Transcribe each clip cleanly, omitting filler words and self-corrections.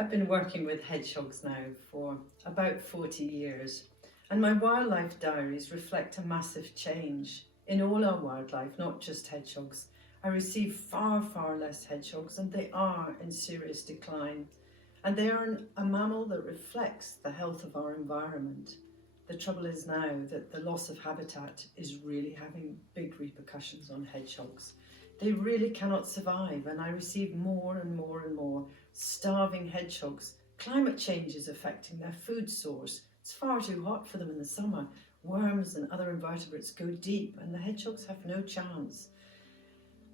I've been working with hedgehogs now for about 40 years, and my wildlife diaries reflect a massive change in all our wildlife, not just hedgehogs. I receive far, far less hedgehogs, and they are in serious decline. And they are a mammal that reflects the health of our environment. The trouble is now that the loss of habitat is really having big repercussions on hedgehogs. They really cannot survive, and I receive more and more and more starving hedgehogs. Climate change is affecting their food source. It's far too hot for them in the summer. Worms and other invertebrates go deep, and the hedgehogs have no chance.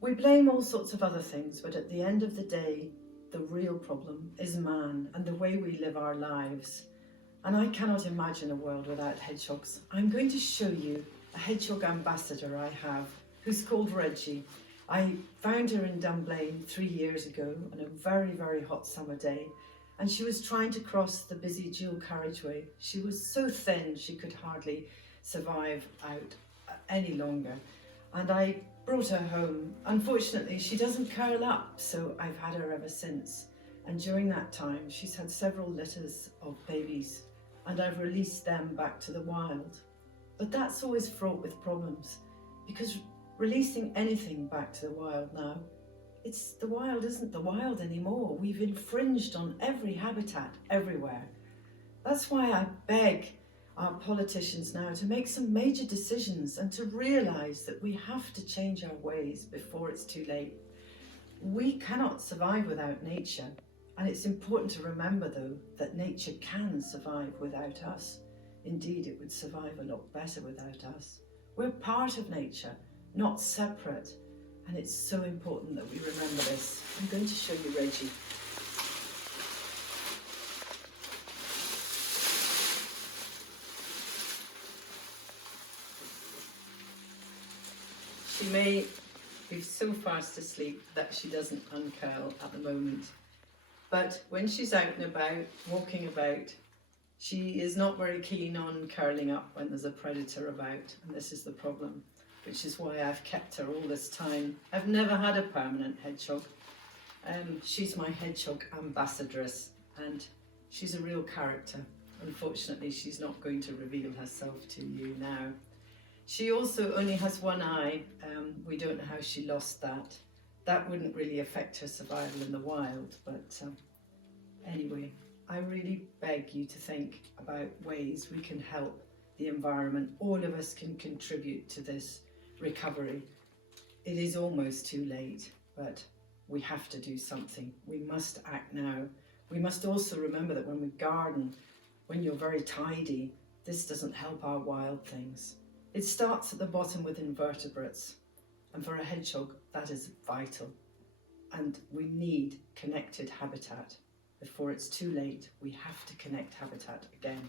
We blame all sorts of other things, but at the end of the day, the real problem is man and the way we live our lives. And I cannot imagine a world without hedgehogs. I'm going to show you a hedgehog ambassador I have, who's called Reggie. I found her in Dunblane 3 years ago on a very, very hot summer day, and she was trying to cross the busy dual carriageway. She was so thin she could hardly survive out any longer, and I brought her home. Unfortunately, she doesn't curl up, so I've had her ever since. And during that time, she's had several litters of babies, and I've released them back to the wild. But that's always fraught with problems, because releasing anything back to the wild now, the wild isn't the wild anymore. We've infringed on every habitat everywhere. That's why I beg our politicians now to make some major decisions and to realise that we have to change our ways before it's too late. We cannot survive without nature, and it's important to remember though that nature can survive without us. Indeed, it would survive a lot better without us. We're part of nature, not separate, and it's so important that we remember this. I'm going to show you Reggie. She may be so fast asleep that she doesn't uncurl at the moment, but when she's out and about, walking about, she is not very keen on curling up when there's a predator about, and this is the problem, which is why I've kept her all this time. I've never had a permanent hedgehog. She's my hedgehog ambassadress, and she's a real character. Unfortunately, she's not going to reveal herself to you now. She also only has one eye. We don't know how she lost that. That wouldn't really affect her survival in the wild, but anyway, I really beg you to think about ways we can help the environment. All of us can contribute to this recovery. It is almost too late, but we have to do something. We must act now. We must also remember that when we garden, when you're very tidy, this doesn't help our wild things. It starts at the bottom with invertebrates, and for a hedgehog that is vital, and we need connected habitat. Before it's too late, we have to connect habitat again.